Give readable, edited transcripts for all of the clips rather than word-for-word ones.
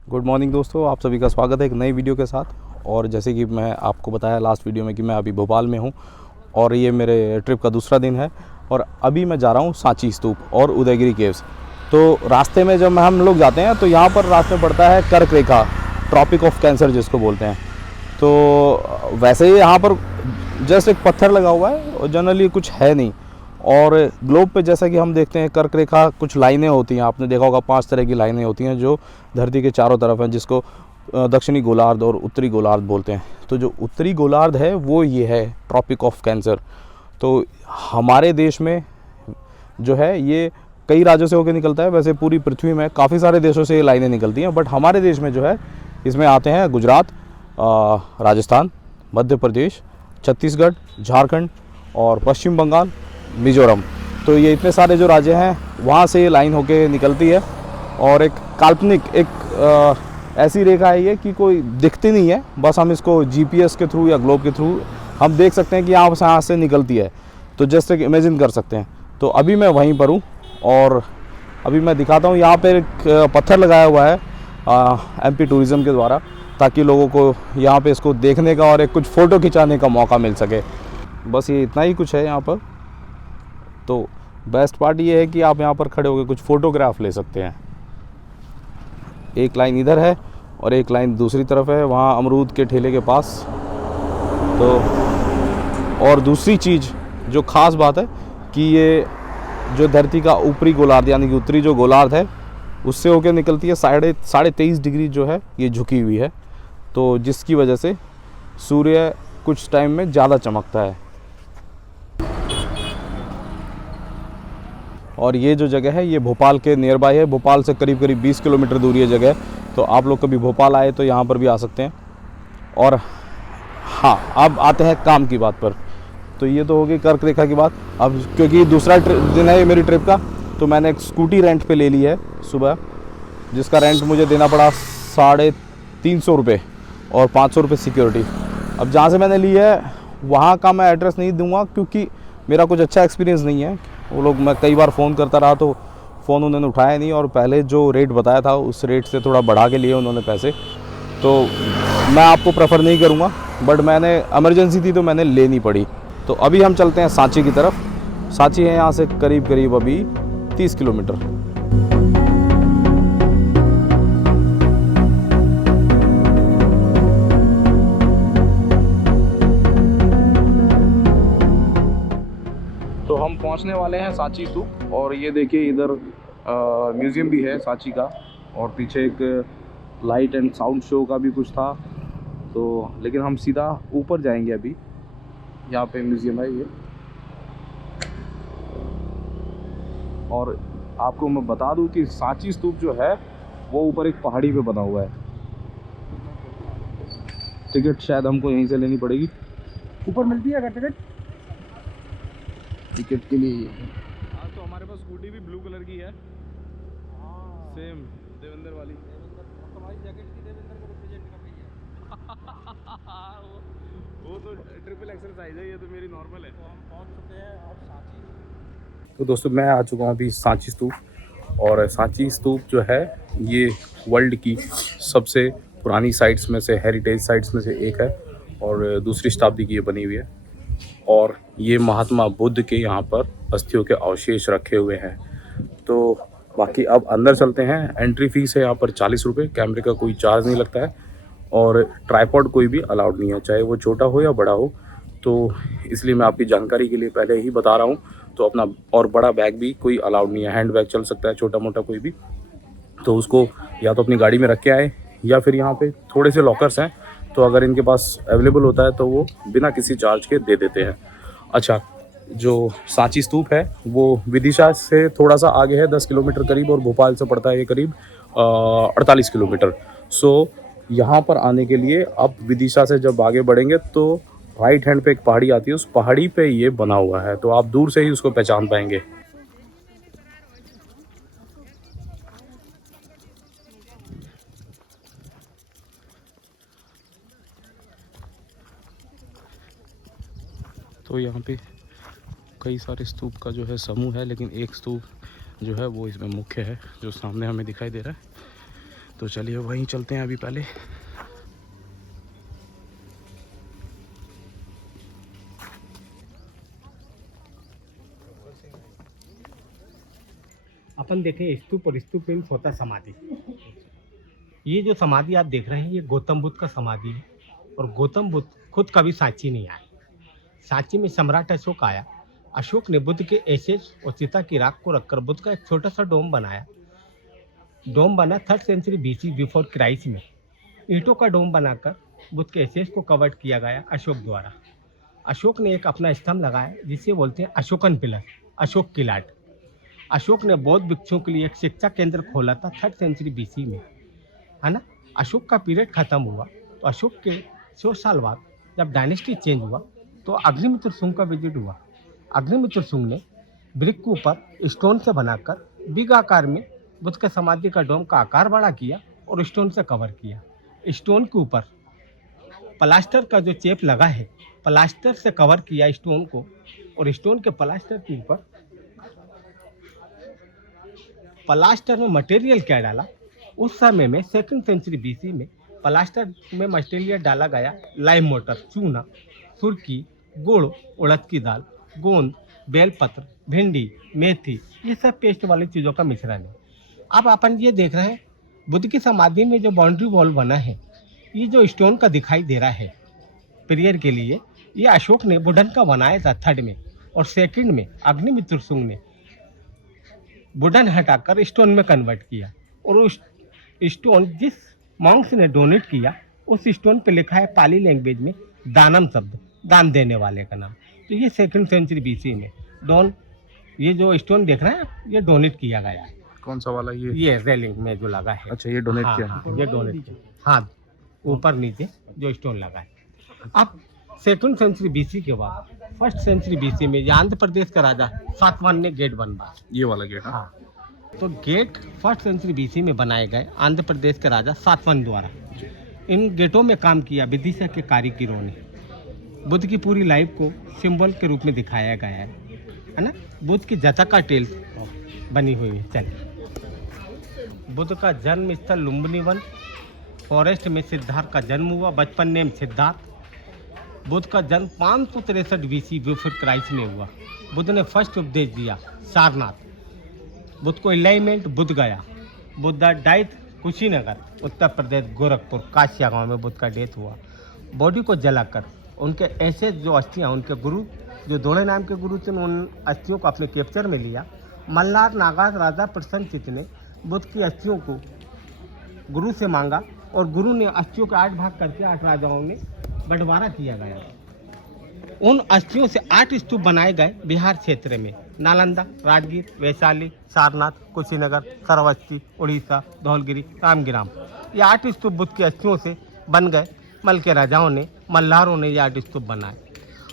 Good morning दोस्तों, आप सभी का स्वागत है एक नई वीडियो के साथ। और जैसे कि मैं आपको बताया लास्ट वीडियो में कि मैं अभी भोपाल में हूँ और ये मेरे ट्रिप का दूसरा दिन है। और अभी मैं जा रहा हूँ सांची स्तूप और उदयगिरी केव्स। तो रास्ते में जब हम लोग जाते हैं तो यहाँ पर रास्ते में पड़ता है कर्क रेखा, ट्रॉपिक ऑफ कैंसर जिसको बोलते हैं। तो वैसे ही यहाँ पर जस्ट एक पत्थर लगा हुआ है और जनरली कुछ है नहीं। और ग्लोब पे जैसा कि हम देखते हैं कर्क रेखा कुछ लाइनें होती हैं, आपने देखा होगा 5 तरह की लाइनें होती हैं जो धरती के चारों तरफ हैं, जिसको दक्षिणी गोलार्ध और उत्तरी गोलार्ध बोलते हैं। तो जो उत्तरी गोलार्ध है वो ये है ट्रॉपिक ऑफ कैंसर। तो हमारे देश में जो है ये कई राज्यों से होकर निकलता है। वैसे पूरी पृथ्वी में काफ़ी सारे देशों से ये लाइनें निकलती हैं, बट हमारे देश में जो है इसमें आते हैं गुजरात, राजस्थान, मध्य प्रदेश, छत्तीसगढ़, झारखंड और पश्चिम बंगाल, मिज़ोरम। तो ये इतने सारे जो राज्य हैं वहाँ से ये लाइन होके निकलती है। और एक काल्पनिक ऐसी रेखा है ये कि कोई दिखती नहीं है, बस हम इसको जीपीएस के थ्रू या ग्लोब के थ्रू हम देख सकते हैं कि यहाँ से निकलती है। तो जस्ट एक इमेजिन कर सकते हैं। तो अभी मैं वहीं पर हूँ और अभी मैं दिखाता हूँ। यहाँ पर एक पत्थर लगाया हुआ है एमपी टूरिज़्म के द्वारा, ताकि लोगों को यहाँ पे इसको देखने का और एक कुछ फ़ोटो खिंचाने का मौका मिल सके। बस ये इतना ही कुछ है यहाँ पर। तो बेस्ट पार्ट ये है कि आप यहाँ पर खड़े होकर कुछ फ़ोटोग्राफ ले सकते हैं। एक लाइन इधर है और एक लाइन दूसरी तरफ है, वहाँ अमरूद के ठेले के पास। तो और दूसरी चीज़ जो ख़ास बात है कि ये जो धरती का ऊपरी गोलार्ध यानी कि उत्तरी जो गोलार्ध है उससे होकर निकलती है। 23.5 डिग्री जो है ये झुकी हुई है, तो जिसकी वजह से सूर्य कुछ टाइम में ज़्यादा चमकता है। और ये जो जगह है ये भोपाल के नियर बाय है। भोपाल से करीब 20 किलोमीटर दूरी है जगह। तो आप लोग कभी भोपाल आए तो यहाँ पर भी आ सकते हैं। और हाँ, अब आते हैं काम की बात पर। तो ये तो हो गई कर्क रेखा की बात। अब क्योंकि दूसरा दिन है ये मेरी ट्रिप का, तो मैंने एक स्कूटी रेंट पे ले ली है सुबह, जिसका रेंट मुझे देना पड़ा 350 रुपये और 500 रुपये सिक्योरिटी। अब जहाँ से मैंने ली है वहाँ का मैं एड्रेस नहीं दूँगा, क्योंकि मेरा कुछ अच्छा एक्सपीरियंस नहीं है। वो लोग, मैं कई बार फ़ोन करता रहा तो फ़ोन उन्होंने उठाया नहीं, और पहले जो रेट बताया था उस रेट से थोड़ा बढ़ा के लिए उन्होंने पैसे। तो मैं आपको प्रेफर नहीं करूँगा, बट मैंने इमरजेंसी थी तो मैंने लेनी पड़ी। तो अभी हम चलते हैं सांची की तरफ। सांची है यहाँ से करीब अभी 30 किलोमीटर। तो हम पहुंचने वाले हैं सांची स्तूप। और ये देखिए इधर म्यूज़ियम भी है सांची का, और पीछे एक लाइट एंड साउंड शो का भी कुछ था। तो लेकिन हम सीधा ऊपर जाएंगे अभी। यहाँ पे म्यूज़ियम है ये। और आपको मैं बता दूं कि सांची स्तूप जो है वो ऊपर एक पहाड़ी पे बना हुआ है। टिकट शायद हमको यहीं से लेनी पड़ेगी। ऊपर मिलती है टिकट? टिकट के लिए आज तो हमारे पास स्कूटी भी ब्लू कलर की है, सेम देवेंद्र वाली। तुम्हारी जैकेट की देवेंद्र को रिप्रेजेंट कर रही है। वो तो ट्रिपल एक्सरसाइज है, ये तो मेरी नॉर्मल है। तो हम पहुंच चुके हैं अब सांची। तो दोस्तों मैं आ चुका हूँ अभी सांची स्तूप। और सांची स्तूप जो है ये वर्ल्ड की सबसे पुरानी साइट्स में से, हेरिटेज साइट्स में से एक है, और दूसरी शताब्दी की ये बनी हुई है। और ये महात्मा बुद्ध के यहाँ पर अस्थियों के अवशेष रखे हुए हैं। तो बाकी अब अंदर चलते हैं। एंट्री फीस है यहाँ पर 40 रुपये। कैमरे का कोई चार्ज नहीं लगता है, और ट्राईपॉड कोई भी अलाउड नहीं है, चाहे वो छोटा हो या बड़ा हो। तो इसलिए मैं आपकी जानकारी के लिए पहले ही बता रहा हूँ। तो अपना और बड़ा बैग भी कोई अलाउड नहीं है। हैंड बैग चल सकता है, छोटा मोटा कोई भी, तो उसको या तो अपनी गाड़ी में रख के आए, या फिर यहाँ पे थोड़े से लॉकर्स हैं, तो अगर इनके पास अवेलेबल होता है तो वो बिना किसी चार्ज के दे देते हैं। अच्छा, जो सांची स्तूप है वो विदिशा से थोड़ा सा आगे है, 10 किलोमीटर करीब, और भोपाल से पड़ता है ये करीब 48 किलोमीटर। सो यहाँ पर आने के लिए आप विदिशा से जब आगे बढ़ेंगे तो राइट हैंड पे एक पहाड़ी आती है, उस पहाड़ी पे ये बना हुआ है, तो आप दूर से ही उसको पहचान पाएंगे। तो यहाँ पे कई सारे स्तूप का जो है समूह है, लेकिन एक स्तूप जो है वो इसमें मुख्य है, जो सामने हमें दिखाई दे रहा है। तो चलिए वहीं चलते हैं अभी पहले। अपन देखें स्तूप, और स्तूप मीन्स होता समाधि। ये जो समाधि आप देख रहे हैं ये गौतम बुद्ध का समाधि है। और गौतम बुद्ध खुद कभी सांची नहीं आए। सांची में सम्राट अशोक आया। अशोक ने बुद्ध के एसेज और चिता की राख को रखकर बुद्ध का एक छोटा सा डोम बनाया। डोम बना 3rd century BC before Christ में। ईंटों का डोम बनाकर बुद्ध के एसेज को कवर्ड किया गया अशोक द्वारा। अशोक ने एक अपना स्तंभ लगाया जिसे बोलते हैं अशोकन पिलर, अशोक की लाट। अशोक ने बौद्ध भिक्षुओं के लिए एक शिक्षा केंद्र खोला था 3rd सेंचुरी BC में, है ना। अशोक का पीरियड खत्म हुआ तो अशोक के 100 साल बाद जब डायनेस्टी चेंज हुआ तो अग्निमित्र शुंग का विजिट हुआ। अग्निमित्र शुंग ने ब्रिक के ऊपर स्टोन से बनाकर बिग आकार में बुद्ध के समाधि का डोम का आकार बड़ा किया और स्टोन से कवर किया। स्टोन के ऊपर प्लास्टर का जो चेप लगा है, प्लास्टर से कवर किया स्टोन को, और स्टोन के प्लास्टर के ऊपर प्लास्टर में मटेरियल क्या डाला उस समय में 2nd सेंचुरी BC में प्लास्टर में मटेरियल डाला गया लाइम मोटर, चूना, सुर्की, गुड़, उड़द की दाल, गोंद, बेलपत्र, भिंडी, मेथी, ये सब पेस्ट वाली चीज़ों का मिश्रण है। अब अपन ये देख रहे हैं बुद्ध की समाधि में जो बाउंड्री वॉल बना है, ये जो स्टोन का दिखाई दे रहा है पीरियड के लिए, ये अशोक ने वुडन का बनाया था 3rd में, और 2nd में अग्निमित्र शुंग ने वुडन हटाकर स्टोन में कन्वर्ट किया। और उस स्टोन जिस मॉन्क्स ने डोनेट किया उस स्टोन पे लिखा है पाली लैंग्वेज में दानम शब्द, दान देने वाले का नाम। तो ये 2nd सेंचुरी BC में ये जो स्टोन देख रहे हैं आप, ये डोनेट किया गया है। कौन सा वाला? ये रेलिंग में जो लगा है। अच्छा, ये डोनेट हाँ, किया हाँ, ये डोनेट किया। हाँ, ऊपर नीचे जो स्टोन लगा है। अब 2nd सेंचुरी BC के बाद 1st सेंचुरी BC में ये आंध्र प्रदेश का राजा सातवाहन ने गेट बनवाया। ये वाला गेट? हाँ, तो गेट 1st सेंचुरी BC में बनाए गए आंध्र प्रदेश के राजा सातवाहन द्वारा। इन गेटों में काम किया विदिशा के कारीगरों ने। बुद्ध की पूरी लाइफ को सिंबल के रूप में दिखाया गया है ना। बुद्ध की जटा का टेल बनी हुई है। चलिए, बुद्ध का जन्म स्थल लुम्बिनी वन फॉरेस्ट में सिद्धार्थ का जन्म हुआ। बचपन नेम सिद्धार्थ। बुद्ध का जन्म 563 BC बिफोर क्राइस्ट में हुआ। बुद्ध ने फर्स्ट उपदेश दिया सारनाथ। बुद्ध को एलाइनमेंट बुद्ध गया। बुद्ध डाइट कुशीनगर, उत्तर प्रदेश, गोरखपुर, काशिया गांव में बुद्ध का डेथ हुआ। बॉडी को जलाकर उनके ऐसे जो अस्थियाँ, उनके गुरु जो दोड़े नाम के गुरु थे, उन अस्थियों को अपने कैप्चर में लिया। मल्हार नागाज राजा प्रसन्नचित्त ने बुद्ध की अस्थियों को गुरु से मांगा और गुरु ने अस्थियों के 8 भाग करके 8 राजाओं ने बंटवारा किया गया। उन अस्थियों से 8 स्तूप बनाए गए बिहार क्षेत्र में, नालंदा, राजगीर, वैशाली, सारनाथ, कुशीनगर, श्रावस्ती, उड़ीसा, धौलगिरी, रामगिराम। ये 8 स्तूप बुद्ध की अस्थियों से बन गए। मल के राजाओं ने, मल्हारों ने ये 8 स्तूप बनाए।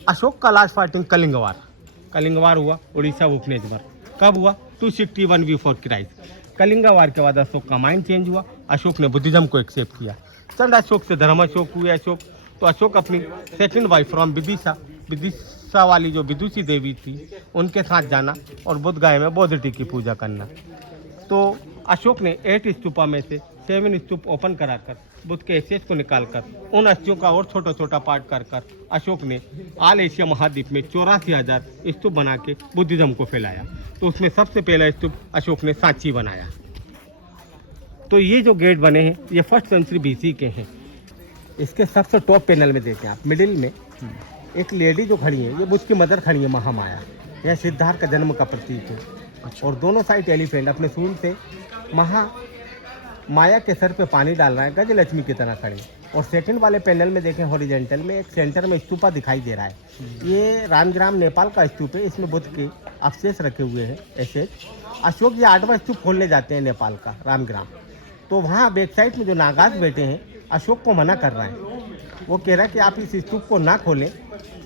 अशोक का लास्ट फाइटिंग कलिंगवार हुआ उड़ीसा भुवनेश्वर। कब हुआ? 261 बिफोर क्राइस्ट। कलिंगा वार के बाद अशोक का माइंड चेंज हुआ। अशोक ने बुद्धिज्म को एक्सेप्ट किया। चंद अशोक से धर्म अशोक हुए अशोक। तो अशोक अपनी 2nd वाइफ फ्रॉम विदिशा वाली जो विदुषी देवी थी उनके साथ जाना और बुद्ध गया में बौद्ध टी की पूजा करना। तो अशोक ने 8 स्तूपा में से 7 स्तूप ओपन कराकर बुद्ध के एसेज को निकालकर उन अस्थियों का और छोटा छोटा पार्ट कर अशोक ने ऑल एशिया महाद्वीप में 84,000 स्तूप बना के बुद्धिज्म को फैलाया। तो उसमें सबसे पहला स्तूप अशोक ने सांची बनाया। तो ये जो गेट बने हैं ये 1st सेंचुरी BC के हैं। इसके सबसे टॉप पैनल में देखें आप, मिडिल में एक लेडी जो खड़ी है, ये बुद्ध की मदर खड़ी है, महामाया। यह सिद्धार्थ का जन्म का प्रतीक है। और दोनों साइड एलिफेंट अपने सूंड से माया के सर पे पानी डाल रहा है, गजलक्ष्मी की तरह खड़े। और 2nd वाले पैनल में देखें हॉरिजेंटल में एक सेंटर में स्तूपा दिखाई दे रहा है। ये रामग्राम नेपाल का स्तूप है। इसमें बुद्ध के अवशेष रखे हुए हैं ऐसे। अशोक ये 8वां स्तूप खोलने जाते हैं नेपाल का, रामग्राम। तो वहाँ बैक साइड में जो नागाज बैठे हैं अशोक को मना कर रहा है। वो कह रहा है कि आप इस स्तूप को ना खोलें,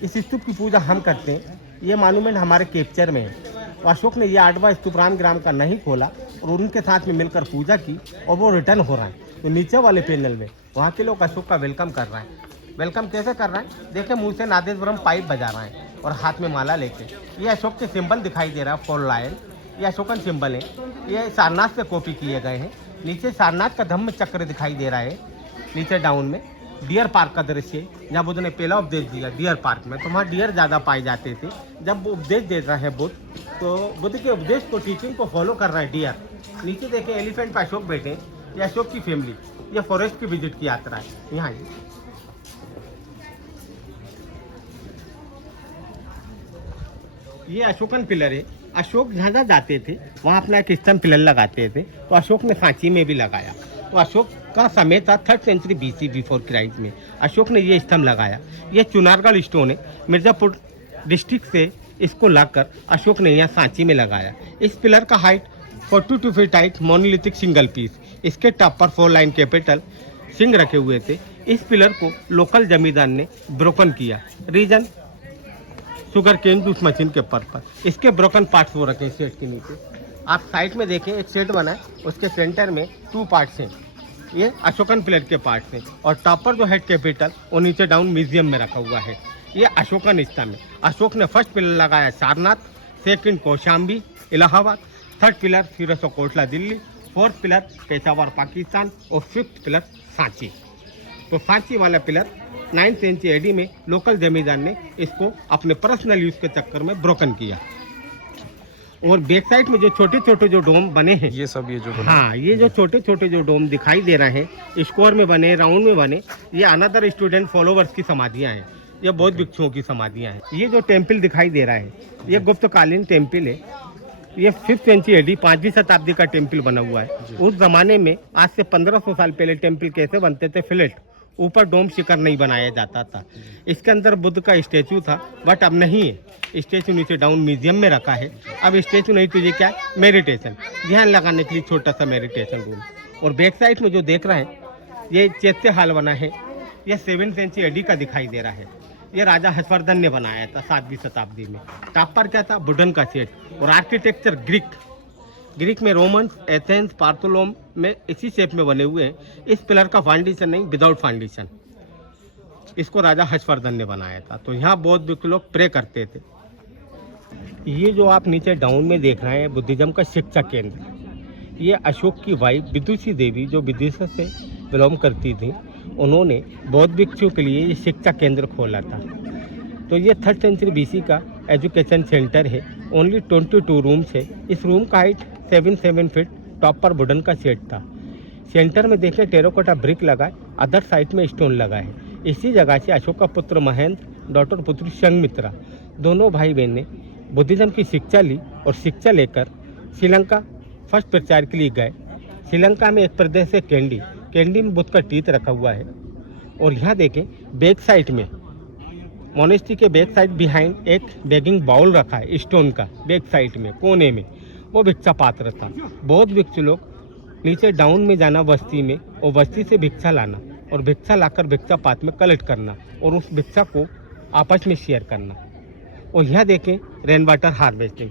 इस स्तूप की पूजा हम करते हैं, ये मॉन्यूमेंट हमारे कैप्चर में है। तो अशोक ने ये 8वां स्तूप रामग्राम का नहीं खोला और उनके साथ में मिलकर पूजा की और वो रिटर्न हो रहा है। तो नीचे वाले पैनल में वहाँ के लोग अशोक का वेलकम कर रहे हैं। वेलकम कैसे कर रहे हैं? देखें, मुंह से नादेश्वरम पाइप बजा रहे हैं और हाथ में माला लेके। ये अशोक के सिंबल दिखाई दे रहा है, 4 लायन, ये अशोकन सिंबल है। ये सारनाथ से कॉपी किए गए हैं। नीचे सारनाथ का धम्म चक्र दिखाई दे रहा है। नीचे डाउन में डियर पार्क का दृश्य है, जहाँ बुद्ध ने पहला उपदेश दिया डियर पार्क में, तो वहाँ डियर ज़्यादा पाए जाते थे। जब उपदेश दे रहा है बुद्ध, तो बुद्ध के उपदेश को, टीचिंग को फॉलो कर रहा है डियर। नीचे देखें एलिफेंट पर अशोक बैठे, ये अशोक की फैमिली, ये फॉरेस्ट की विजिट की यात्रा है। यहाँ ये अशोकन पिलर है। अशोक जहाँ जहाँ जाते थे वहाँ अपना एक स्तंभ पिलर लगाते थे, तो अशोक ने सांची में भी लगाया। तो अशोक का समय था 3rd century BC before Christ में अशोक ने ये स्तंभ लगाया। ये चुनारगढ़ स्टोन है, मिर्ज़ापुर डिस्ट्रिक्ट से इसको लाकर अशोक ने यहाँ सांची में लगाया। इस पिलर का height 42 feet height monolithic single piece. इसके टॉप पर 4 लाइन कैपिटल सिंह रखे हुए थे। इस पिलर को लोकल जमींदार ने ब्रोकन किया। Reason sugar cane juice machine के पर्पस। इसके ब्रोकन पार्ट्स वो रखे शेड के नीचे। आप साइड में देखें, एक शेड बना है, उसके सेंटर में 2 पार्ट्स हैं। ये अशोकन पिलर के पार्ट्स हैं, और टॉप पर जो हेड कैपिटल वो नीचे डाउन म्यूजियम में रखा हुआ है। ये अशोकन स्तंभ है। अशोक ने फर्स्ट पिलर लगाया Sarnath, second Kaushambi Allahabad, 3rd pillar Firozshah Kotla Delhi, 4th pillar Peshawar Pakistan, और 5th पिलर सांची। तो सांची वाला पिलर 9th सेंचुरी AD में लोकल जमींदार ने इसको अपने पर्सनल यूज के चक्कर में ब्रोकन किया। और बैक साइड में जो छोटे छोटे जो डोम बने हैं, ये सब ये जो बना हाँ, ये जो छोटे छोटे जो डोम दिखाई दे रहे हैं, स्क्वायर में बने, राउंड में बने, ये अनदर स्टूडेंट फॉलोवर्स की समाधियाँ हैं। ये बौद्ध भिक्षुओं की समाधियाँ हैं। ये जो टेम्पल दिखाई दे रहा है, ये गुप्तकालीन टेम्पल है। ये 5th सेंचुरी AD 5वीं शताब्दी का टेम्पल बना हुआ है। उस जमाने में आज से 1500 साल पहले टेम्पल कैसे बनते थे? फ्लैट, ऊपर डोम शिखर नहीं बनाया जाता था। इसके अंदर बुद्ध का स्टैचू था, बट अब नहीं है। स्टैचू नीचे डाउन म्यूजियम में रखा है। अब स्टैचू नहीं, तुझे क्या है? मेडिटेशन, ध्यान लगाने के लिए छोटा सा मेडिटेशन रूम। और बैक साइड में जो देख रहे हैं, ये चैत्य हाल बना है। यह 7th सेंचुरी AD का दिखाई दे रहा है। ये राजा हर्षवर्धन ने बनाया था 7वीं शताब्दी में। टॉप पर क्या था? वुडन का सेट। और आर्किटेक्चर ग्रीक में रोमन्स, एथेंस, पार्थोलोम में इसी शेप में बने हुए हैं। इस पिलर का फाउंडेशन नहीं, विदाउट फाउंडेशन। इसको राजा हर्षवर्धन ने बनाया था। तो यहाँ बौद्ध भिक्षु लोग प्रे करते थे। ये जो आप नीचे डाउन में देख रहे हैं, बुद्धिज्म का शिक्षा केंद्र। ये अशोक की वाइफ विदुषी देवी, जो विदिशा से बिलोंग करती थी, उन्होंने बौद्ध भिक्षुओं के लिए ये शिक्षा केंद्र खोला था। तो ये 3rd सेंचुरी BC का एजुकेशन सेंटर है। ओनली 22 रूम्स है। इस रूम का हाइट 7 फीट, टॉप पर वुडन का सेट था। सेंटर में देखें टेराकोटा ब्रिक लगा है, अदर साइड में स्टोन लगा है। इसी जगह से अशोक का पुत्र महेंद्र, डॉटर पुत्री संघमित्रा, दोनों भाई बहन ने बुद्धिज्म की शिक्षा ली और शिक्षा लेकर श्रीलंका फर्स्ट प्रचार के लिए गए। श्रीलंका में एक प्रदेश है कैंडी में बुद्ध का टीथ रखा हुआ है। और यहाँ देखें बैक साइड में, मोनेस्ट्री के बैक साइड बिहाइंड एक बेगिंग बाउल रखा है स्टोन का। बैक साइड में कोने में वो भिक्षा पात्र था। बौद्ध भिक्षु लोग नीचे डाउन में जाना बस्ती में, और बस्ती से भिक्षा लाना, और भिक्षा लाकर भिक्षा पात्र में कलेक्ट करना, और उस भिक्षा को आपस में शेयर करना। और यहाँ देखें रेन वाटर हार्वेस्टिंग,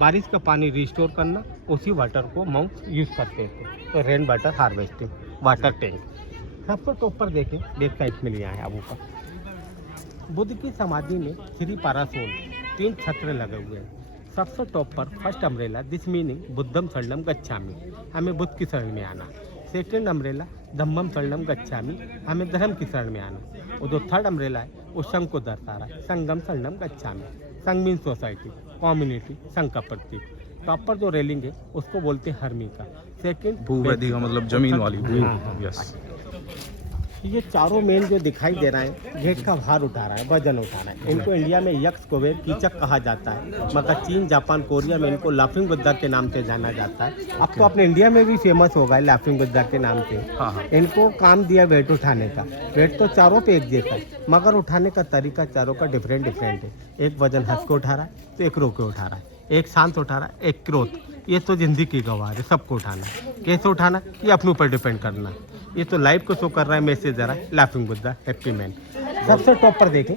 बारिश का पानी रिस्टोर करना, उसी वाटर को माउंट यूज़ करते थे। तो rain water harvesting, water tank. सबसे टॉप पर देखें, बैक साइड में लिया है अब ऊपर। बुद्ध की समाधि में श्री पारासोल 3 छत्र लगे हुए हैं। सबसे टॉप पर फर्स्ट अम्ब्रेला, दिस मीनिंग बुद्धम शरणम गच्छामि, हमें बुद्ध की शरण में आना। सेकंड अम्ब्रेला धम्मम शरणम गच्छामि, हमें धर्म की शरण में आना। और जो 3rd अम्ब्रेला है वो संघ को दर्शा रहा है, संगम शरणम गच्छामि। संघ मीन सोसाइटी, कम्युनिटी, संघ का प्रतीक। टॉप पर जो रेलिंग है उसको बोलते हैं हरमी का। सेकंड भूवेदी का मतलब जमीन वाली भू। यस। ये चारों मेन जो दिखाई दे रहा है, गेट का भार उठा रहा है, वजन उठा रहा है। इनको इंडिया में यक्ष, कुबेर, कीचक कहा जाता है, मगर चीन, जापान, कोरिया में इनको लाफिंग बुद्धा के नाम से जाना जाता है। अब तो अपने इंडिया में भी फेमस होगा लाफिंग बुद्धा के नाम से। हाँ। इनको काम दिया वेट उठाने का। वेट तो चारों पे एक जैसा है, मगर उठाने का तरीका चारों का डिफरेंट है। एक वजन हंस के उठा रहा है, तो एक रो के उठा रहा है, एक शांत उठा रहा है, एक क्रोध। ये तो जिंदगी की गवाह है, सबको उठाना। कैसे उठाना ये अपने ऊपर डिपेंड करना। ये तो लाइव को शो कर रहा है, मैसेज दे रहा है, लाफिंग बुद्धा, हैप्पी मैन। सबसे टॉप पर देखें,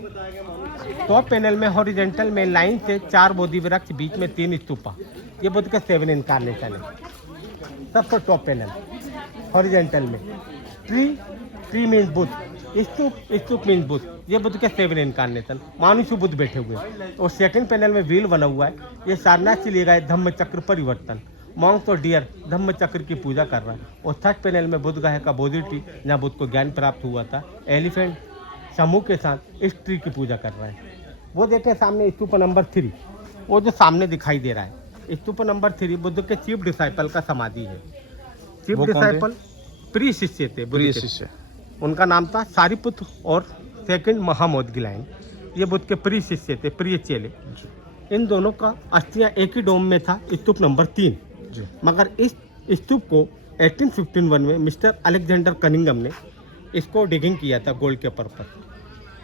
टॉप पैनल में हॉरिजेंटल में लाइन से 4 बोधि वृक्ष, बीच में 3 स्तूपा। ये बुद्ध का 7 इनकारनेशन है। सबसे टॉप पैनल हॉरिजेंटल में ट्री मीन्स बुद्ध, स्तूप मीन्स बुद्ध। ये बुद्ध के 7 इनकारनेशन, मानुष बुद्ध बैठे हुए हैं। और सेकंड पैनल में व्हील बना हुआ है, ये सारनाथ से लिए गए धम्म चक्र परिवर्तन। मॉन्क और डियर धम्म चक्र की पूजा कर रहा है। और थर्ड पैनल में बुद्ध गया का बोधि ट्री, जहाँ बुद्ध को ज्ञान प्राप्त हुआ था, एलिफेंट समूह के साथ इस ट्री की पूजा कर रहा है। वो देखें सामने स्तूप नंबर 3, वो जो सामने दिखाई दे रहा है स्तूप नंबर 3 बुद्ध के चीफ डिसाइपल का समाधि है। चीफ वो कौन थे? डिसाइपल प्रिय शिष्य थे बुद्ध प्रिय के। शिष्य। उनका नाम था सारिपुत्र और सेकंड महामोदगिलायन। ये बुद्ध के प्रिय शिष्य थे, प्रिय चेले। इन दोनों का अस्थियां एक ही डोम में था, स्तूप नंबर 3। जी। मगर इस स्तूप को 1851 में मिस्टर अलेक्जेंडर कनिंगम ने इसको डिगिंग किया था गोल्ड के पर्पस।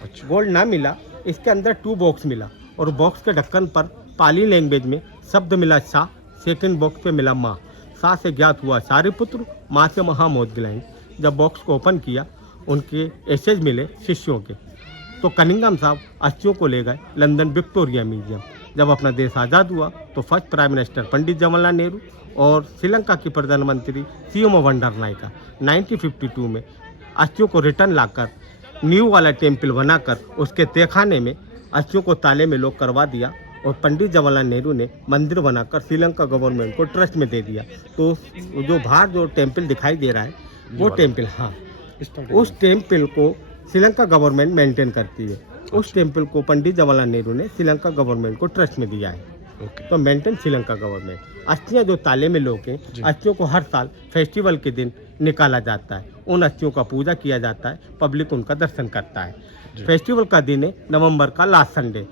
अच्छा। गोल्ड ना मिला, इसके अंदर 2 बॉक्स मिला और बॉक्स के ढक्कन पर पाली लैंग्वेज में शब्द मिला सा, सेकंड बॉक्स पे मिला माँ। सा से ज्ञात हुआ सारिपुत्र, माँ से महामोदगिलायन। जब बॉक्स को ओपन किया उनके एसेज मिले शिष्यों के, तो कनिंगम साहब अस्थियों को ले गए लंदन विक्टोरिया म्यूजियम। जब अपना देश आज़ाद हुआ तो first prime minister Pandit Jawaharlal Nehru और श्रीलंका की प्रधानमंत्री सीएम वंडरनायका 1952 में अस्थियों को रिटर्न लाकर न्यू वाला टेम्पल बनाकर उसके तहखाने में अस्थियों को ताले में लॉक करवा दिया और पंडित जवाहरलाल नेहरू ने मंदिर बनाकर श्रीलंका गवर्नमेंट को ट्रस्ट में दे दिया। तो जो बाहर जो टेम्पल दिखाई दे रहा है वो टेम्पल, हाँ, उस टेम्पल को श्रीलंका गवर्नमेंट मेंटेन करती है। उस टेम्पल को पंडित जवाहरलाल नेहरू ने श्रीलंका गवर्नमेंट को ट्रस्ट में दिया है। ओके। तो मेंटेन श्रीलंका गवर्नमेंट। अस्थियां जो ताले में लोग हैं, अस्थियों को हर साल फेस्टिवल के दिन निकाला जाता है। उन अस्थियों का पूजा किया जाता है, पब्लिक उनका दर्शन करता है। फेस्टिवल का दिन है नवंबर का लास्ट संडे।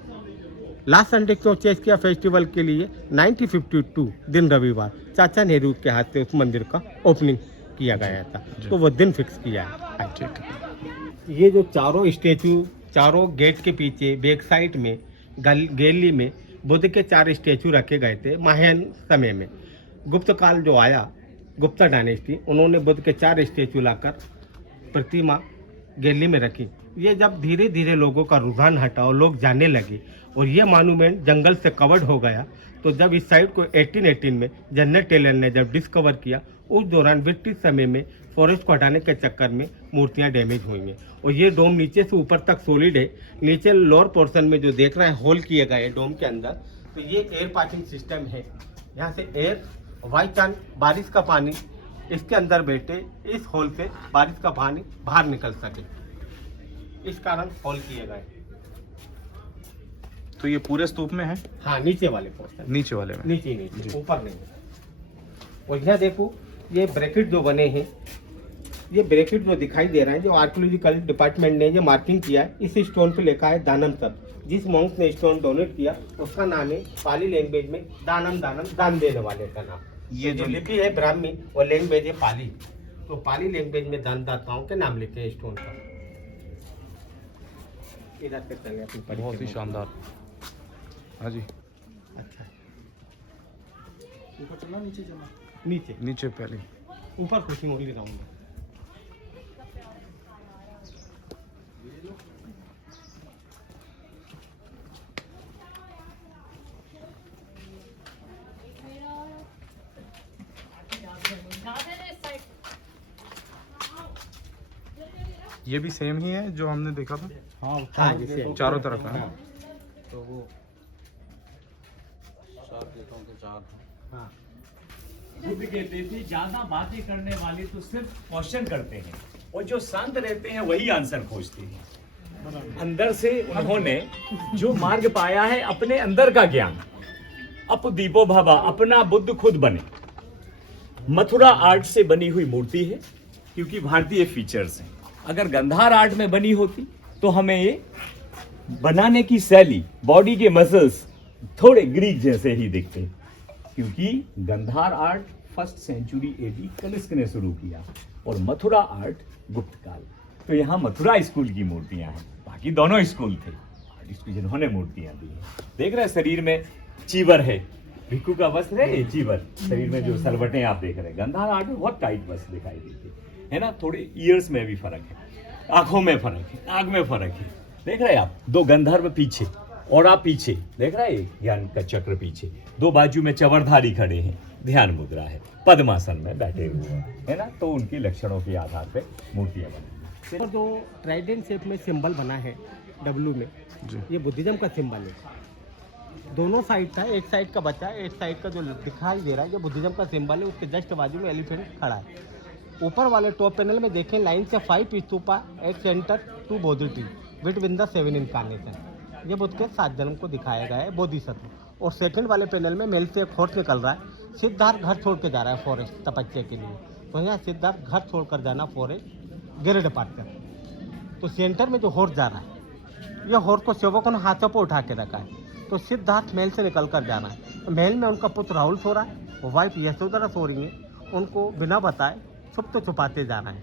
लास्ट संडे क्यों चेंज किया फेस्टिवल के लिए? 1952 दिन रविवार चाचा नेहरू के हाथ से उस मंदिर का ओपनिंग किया गया था, तो वो दिन फिक्स किया है। ठीक है। ये जो चारों स्टेचू, चारों गेट के पीछे बैक साइड में गैलरी में बुद्ध के 4 स्टेचू रखे गए थे महायान समय में। गुप्त काल जो आया, गुप्ता डायनेस्टी, उन्होंने बुद्ध के 4 स्टेचू लाकर प्रतिमा गैलरी में रखी। ये जब धीरे धीरे लोगों का रुझान हटा और लोग जाने लगे और ये मॉन्यूमेंट जंगल से कवर्ड हो गया, तो जब इस साइड को 1818 में जनरल टेलर ने जब डिस्कवर किया, उस दौरान ब्रिटिश समय में फॉरेस्ट को हटाने के चक्कर में मूर्तियां डैमेज हुई हैं। और ये डोम नीचे से ऊपर तक सॉलिड है। नीचे लोअर पोर्शन में जो देख रहे हैं होल किए गए हैं डोम के अंदर, तो ये एयर पासिंग सिस्टम है। यहाँ से एयर बाई चांस बारिश का पानी इसके अंदर बैठे, इस होल से बारिश का पानी बाहर निकल सके, इस कारण होल किए गए। तो ये पूरे स्तूप में है? हाँ, नीचे वाले पोर्शन, नीचे वाले में? नीचे, ऊपर नहीं। और यहाँ देखो ये ब्रैकेट जो बने हैं, ये ब्रैकेट जो दिखाई दे रहे हैं, जो आर्कियोलॉजिकल डिपार्टमेंट ने ये मार्किंग किया है, इस स्टोन पे लिखा है दानम सब। जिस मॉन्क ने स्टोन डोनेट किया उसका नाम है पाली लैंग्वेज में दानम, दान देने वाले का नाम। ये जो लिपि है ब्राह्मी और लैंग्वेज है पाली, तो पाली लैंग्वेज में दानदाताओं के नाम लिखे हैं स्टोन पर। इधर से चले अपनी परिचय। बहुत ही शानदार। हाँ जी। अच्छा, ऊपर चलना नीचे चलना? नीचे नीचे पहले। ऊपर कुछ नहीं, ओनली राउंड। ये भी सेम ही है जो हमने देखा था? हाँ, जैसे चारों तरफ है। तो वो 4 गेटों के 4। हाँ। बुद्ध कहते थे ज्यादा बातें करने वाले तो सिर्फ क्वेश्चन करते हैं और जो शांत रहते हैं वही आंसर खोजते हैं। अंदर से उन्होंने जो मार्ग पाया है, अपने अंदर का ज्ञान, अप दीपो भवा, अपना बुद्ध खुद बने। मथुरा आर्ट से बनी हुई मूर्ति है क्योंकि भारतीय फीचर्स हैं। अगर गंधार आर्ट में बनी होती तो हमें ये बनाने की शैली, बॉडी के मसल्स थोड़े ग्रीक जैसे ही दिखते, क्योंकि Gandhara art 1st century AD Kanishka ने शुरू किया और मथुरा आर्ट गुप्त काल। तो यहाँ मथुरा स्कूल की मूर्तियां हैं, बाकी दोनों स्कूल थे आर्टिस्ट जिन्होंने मूर्तियां दी हैं। देख रहे हैं शरीर में चीवर है, भिक्खू का वस्त्र है, ये चीवर शरीर में जो सलवटें आप देख रहे हैं। गंधार आर्ट में बहुत टाइट वस्त्र दिखाई देते है ना। थोड़े ईयर्स में भी फर्क है, आंखों में फर्क है, आग में फर्क है। देख रहे हैं आप, 2 गंधर्व पीछे और आप पीछे देख रहे हैं, ज्ञान का चक्र पीछे, 2 बाजू में चवरधारी खड़े हैं, ध्यान मुद्रा है, पद्मासन में बैठे हुए हैं, है ना। तो उनके लक्षणों के आधार पे मूर्तियां बनी। और जो ट्राइडेंट शेप में सिंबल बना है डब्लू में, ये बुद्धिज्म का सिंबल है। दोनों साइड था, एक साइड का बच्चा है, एक साइड का जो दिखाई दे रहा है जो बुद्धिज्म का सिंबल है, उसके जस्ट बाजू में एलिफेंट खड़ा है। ऊपर वाले टॉप पैनल में देखें लाइन से 5 stupa at centre 2 Bodhi tree between the 7 incarnation. ये बुद्ध के 7 जन्म को दिखाया गया है बोधिसत्व। और सेकंड वाले पैनल में मेल से एक हॉर्स निकल रहा है। सिद्धार्थ घर छोड़ के जा रहा है फॉरेस्ट तपस्या के लिए। तो यहाँ सिद्धार्थ घर छोड़कर जाना फॉरेस्ट गिर डिपार्चर। तो सेंटर में जो हॉर्स जा रहा है, ये हॉर्स को सेवकों ने हाथों पर उठा के रखा है। तो सिद्धार्थ महल से निकल कर जाना है। तो महल में उनका पुत्र राहुल सो रहा है, वाइफ यशोधरा सो रही है। उनको बिना बताए छुप तो छुपाते जाना है।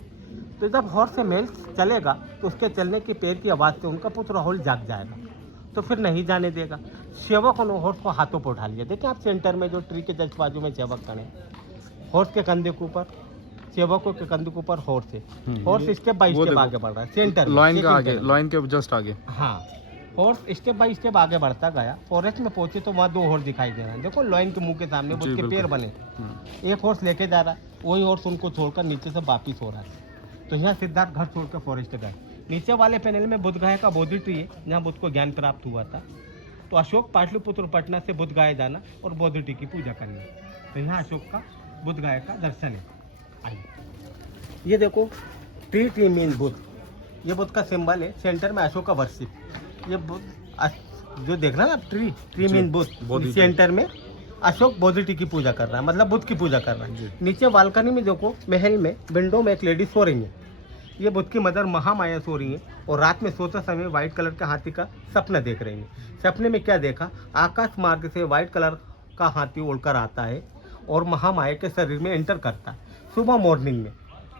तो जब हॉर्स से महल चलेगा तो उसके चलने की पैर की आवाज़ से उनका पुत्र राहुल जाग जाएगा, तो फिर नहीं जाने देगा। सेवकों ने हॉर्स को हाथों पर उठा लिया। देखिए आप सेंटर में जो ट्री के जस्ट बाजू में सेवक खड़े, हॉर्स के कंधे के ऊपर सेवकों के कंधे के ऊपर हॉर्स है। हॉर्स स्टेप बाय स्टेप आगे बढ़ रहा है सेंटर लाइन का आगे, लाइन के जस्ट आगे। हाँ, हॉर्स स्टेप बाय स्टेप आगे बढ़ता गया। फॉरेस्ट में पहुंचे तो वहाँ 2 हॉर्स दिखाई दे रहा है। देखो लाइन के मुंह के सामने बुद्ध के पैर बने। एक हॉर्स लेके जा रहा है, वही हॉर्स उनको छोड़कर नीचे से वापिस हो रहा है। तो यहाँ सिद्धार्थ घर छोड़कर फॉरेस्ट गए। नीचे वाले पैनल में बुद्ध गाय का बोधि ट्री है, जहाँ बुद्ध को ज्ञान प्राप्त हुआ था। तो अशोक पाटलिपुत्र पटना से बुद्ध गाय जाना और बोधि ट्री की पूजा करनी। तो यहाँ अशोक का बुद्ध गाय का दर्शन है। आइए, ये देखो ट्री मीन बुद्ध। ये बुद्ध का सिंबल है। सेंटर में अशोक का वर्शिप। ये बुद्ध जो देख रहा है ना ट्री मीन बुद्ध। सेंटर में अशोक बोधि ट्री की पूजा कर रहा है, मतलब बुद्ध की पूजा कर रहा है। नीचे बालकनी में देखो महल में विंडो में एक लेडी सो रही है। ये बुद्ध की मदर महामाया सो रही है और रात में सोते समय व्हाइट कलर के हाथी का सपना देख रही है। सपने में क्या देखा? आकाश मार्ग से व्हाइट कलर का हाथी उड़कर आता है और महामाया के शरीर में एंटर करता है। सुबह मॉर्निंग में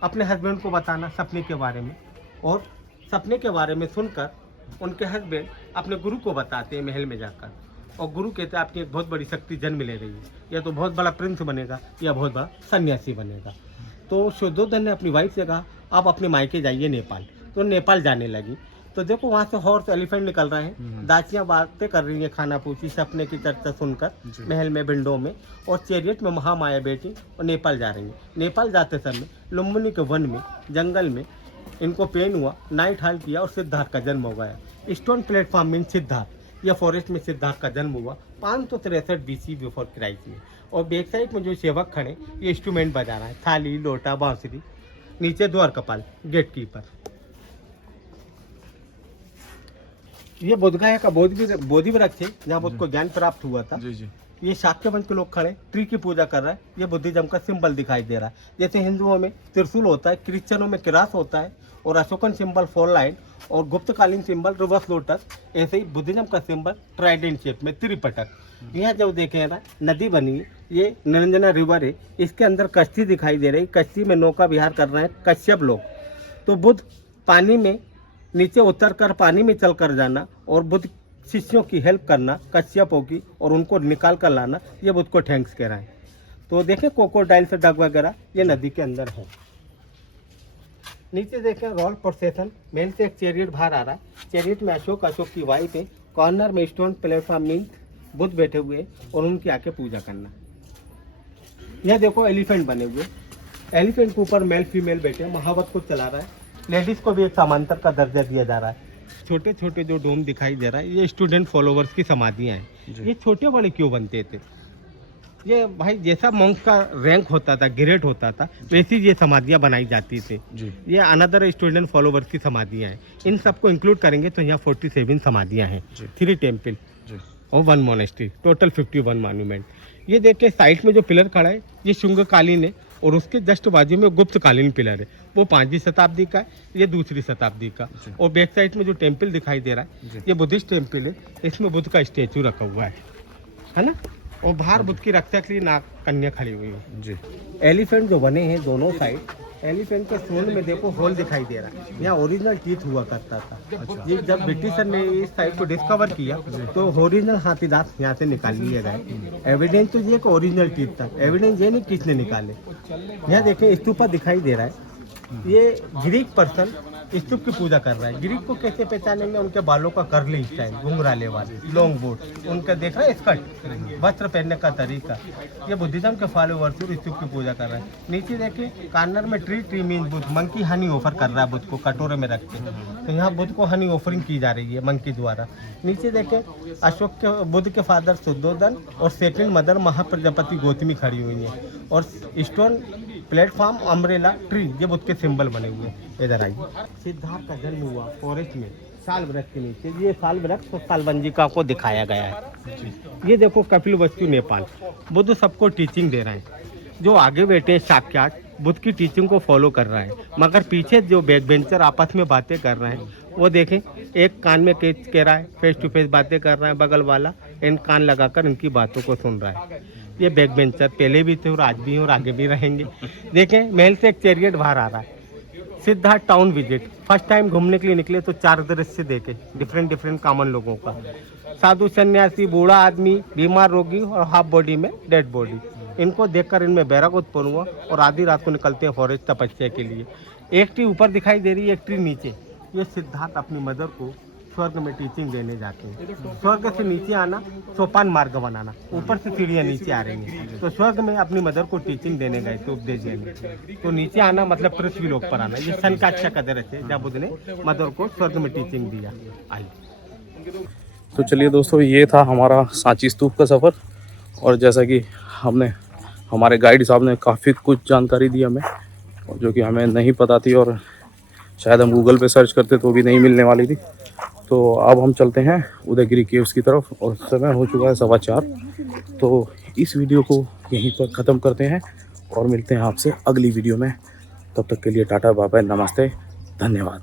अपने हस्बैंड को बताना सपने के बारे में, और सपने के बारे में सुनकर उनके हस्बैंड अपने गुरु को बताते हैं महल में जाकर। और गुरु कहते हैं आपकी एक बहुत बड़ी शक्ति जन्म ले रही है, या तो बहुत बड़ा प्रिंस बनेगा या बहुत बड़ा सन्यासी बनेगा। तो शुद्धोधन ने अपनी वाइफ से कहा आप अपने मायके जाइए नेपाल। तो नेपाल जाने लगी। तो देखो वहाँ से हॉर्स एलिफेंट निकल रहे हैं, दासियाँ बातें कर रही हैं, खाना पूछी, सपने की चर्चा सुनकर महल में विंडो में। और चैरियट में महामाया बेटी और नेपाल जा रही है। नेपाल जाते समय लुम्बिनी के वन में जंगल में इनको पेन हुआ, नाइट हॉल्ट किया और सिद्धार्थ का जन्म हो गया। Stone platform mean Siddharth. यह फॉरेस्ट में सिद्धार्थ का जन्म हुआ 563 BC बिफोर क्राइस्ट में। और बैक साइड में जो सेवक खड़े ये इंस्ट्रूमेंट बजा रहा है, थाली, लोटा, बांसुरी। नीचे द्वार कपाल गेट कीपर। ये बुद्धगाया का बोधि वृक्ष है, जहाँ बुद्ध को ज्ञान प्राप्त हुआ था। ये शाक्य वंश के लोग खड़े ट्री की पूजा कर रहा है। ये बुद्धिज्म का सिंबल दिखाई दे रहा है। जैसे हिंदुओं में त्रिशूल होता है, क्रिश्चियनों में क्रास होता है, और अशोकन सिंबल 4 लाइन और गुप्तकालीन सिंबल रिवर्स लोटस। ऐसे ही बुद्धिज्म का सिंबल ट्राइडेंट शेप में त्रिपटक। यहाँ जब देखे ना नदी बनी, ये निरंजना रिवर है, इसके अंदर कश्ती दिखाई दे रही। कश्ती में नौका विहार कर रहे हैं कश्यप लोग। तो बुद्ध पानी में नीचे उतर कर पानी में चल कर जाना और बुद्ध शिष्यों की हेल्प करना कश्यपों की, और उनको निकाल कर लाना, ये बुद्ध को थैंक्स कह रहा है। तो देखें क्रोकोडाइल से डग वगैरह ये नदी के अंदर है। नीचे देखें रॉयल प्रोसेशन। मेल से एक चैरियट बाहर आ रहा है। चैरियट में अशोक की वाइफ है। कॉर्नर में स्टोन प्लेटफॉर्म मीन बुद्ध बैठे हुए और उनकी आके पूजा करना। यह देखो एलिफेंट बने हुए। एलिफेंट के ऊपर मेल फीमेल बैठे, महावत को चला रहा है। लेडीज को भी एक समांतर का दर्जा दिया जा रहा है। छोटे छोटे जो डोम दिखाई दे रहा है ये स्टूडेंट फॉलोवर्स की समाधियाँ हैं। ये छोटे बड़े क्यों बनते थे? ये भाई जैसा मॉन्क का रैंक होता था, ग्रेड होता था, वैसी ये समाधियाँ बनाई जाती थी। ये अनदर स्टूडेंट फॉलोवर्स की समाधियाँ हैं। इन सबको इंक्लूड करेंगे तो यहाँ 47 समाधियाँ हैं, 3 टेम्पल और 1 मोनेस्ट्री, टोटल 51 मॉन्यूमेंट। ये देखिए साइड में जो पिलर खड़ा है ये शुंगकालीन है, और उसके जस्ट बाजू में गुप्तकालीन पिलर है, वो 5वीं शताब्दी का है, ये 2री शताब्दी का। और बैक साइड में जो टेम्पल दिखाई दे रहा है ये बुद्धिस्ट टेम्पल है। इसमें बुद्ध का स्टेचू रखा हुआ है ना। और बाहर बुद्ध की रक्षा के लिए नाग कन्या खड़ी हुई है जी। एलिफेंट जो बने हैं दोनों साइड, एलिफेंट के सोल में देखो होल दिखाई दे रहा है। यहाँ ओरिजिनल टीथ हुआ करता था। ये जब ब्रिटिशर ने इस साइड को डिस्कवर किया तो ओरिजिनल हाथी दांत यहाँ से निकाल लिए गए। एविडेंस तो ये ओरिजिनल टीथ था, एविडेंस ये नहीं किसने निकाले। यहाँ देखें स्तूपा दिखाई दे रहा है। ये ग्रीक पर्सन स्तूप की पूजा कर रहा है। ग्रीक को कैसे पहचानेंगे? उनके बालों का कर्ली स्टाइल, घुंघराले वाले, लॉन्ग बूट, उनका देख रहा है स्कर्ट, वस्त्र पहनने का तरीका। ये बुद्धिज्म के फॉलोवर्स स्तूप की पूजा कर रहा है। नीचे देखिए कार्नर में tree mean Buddha monkey Honey offer कर रहा है बुद्ध को कटोरे में रख के। तो यहाँ बुद्ध को हनी ऑफरिंग की जा रही है मंकी द्वारा। नीचे देखें अशोक के बुद्ध के फादर शुद्धोधन और सेकंड मदर महाप्रजापति गौतमी खड़ी हुई है। और स्टोन प्लेटफॉर्म, अम्ब्रेला, ट्री, ये बुद्ध के सिंबल बने हुए हैं। इधर आइए। सिद्धार्थ का जन्म हुआ फॉरेस्ट में साल वृक्ष के नीचे। ये साल वृक्ष और सालबंजिका को दिखाया गया है। ये देखो कपिलवस्तु नेपाल। बुद्ध सबको टीचिंग दे रहे हैं। जो आगे बैठे हैं साक्षात बुद्ध की टीचिंग को फॉलो कर रहा है, मगर पीछे जो बैक बेंचर आपस में बातें कर रहे हैं वो देखें, एक कान में केच कह रहा है, फेस टू फेस बातें कर रहा है, बगल वाला इन कान लगाकर इनकी बातों को सुन रहा है। ये बैक बेंचर पहले भी थे और आज भी हैं और आगे भी रहेंगे। देखें महल से एक चैरियट बाहर आ रहा है। Siddharth town visit, first time घूमने के लिए निकले तो 4 दृश्य देखे डिफरेंट कॉमन लोगों का। साधु सन्यासी, बूढ़ा आदमी, बीमार रोगी और हाफ बॉडी में डेड बॉडी। इनको देखकर इनमें बैराग उत्पन्न हुआ और आधी रात को निकलते हैं फॉरेस्ट तपस्या के लिए। एक ट्री ऊपर दिखाई दे रही है, एक ट्री नीचे। ये सिद्धार्थ अपनी मदर को स्वर्ग में टीचिंग देने जाते हैं। स्वर्ग से नीचे आना, सोपान मार्ग बनाना, ऊपर से सीढ़ियाँ नीचे आ रही हैं। तो स्वर्ग में अपनी मदर को टीचिंग देने गए थे, उपदेश देने। तो नीचे आना मतलब पृथ्वी लोक पर आना। ये सन का अच्छा कदर है जब बुद्ध ने मदर को स्वर्ग में टीचिंग दिया। आइए। तो चलिए दोस्तों, ये था हमारा सांची स्तूप का सफ़र। और जैसा कि हमने हमारे गाइड साहब ने काफ़ी कुछ जानकारी दी हमें, जो कि हमें नहीं पता थी और शायद हम गूगल पे सर्च करते तो भी नहीं मिलने वाली थी। तो अब हम चलते हैं उदयगिरी केव्स की तरफ और समय हो चुका है 4:15। तो इस वीडियो को यहीं पर ख़त्म करते हैं और मिलते हैं आपसे अगली वीडियो में। तब तक के लिए टाटा बाय बाय, नमस्ते, धन्यवाद।